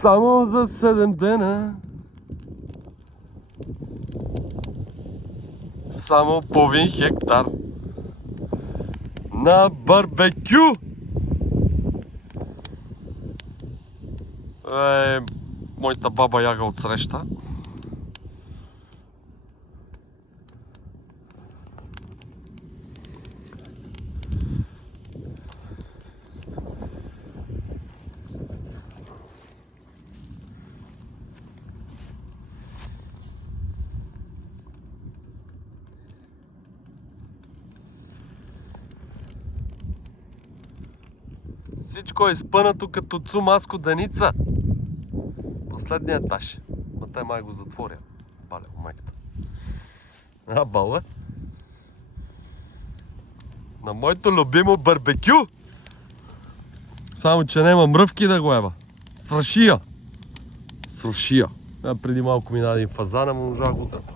Само за 7 дена. Само половин хектар на барбекю. Моята баба Яга отсреща. Всичко е спънато като цумаско Деница. Последния етаж. Ма те май го затворя. Бале, майката. Бале. На моето любимо барбекю. Само, че няма мръвки да го ева. Свършия. Преди малко мина един фазан, ама можа го тъпа.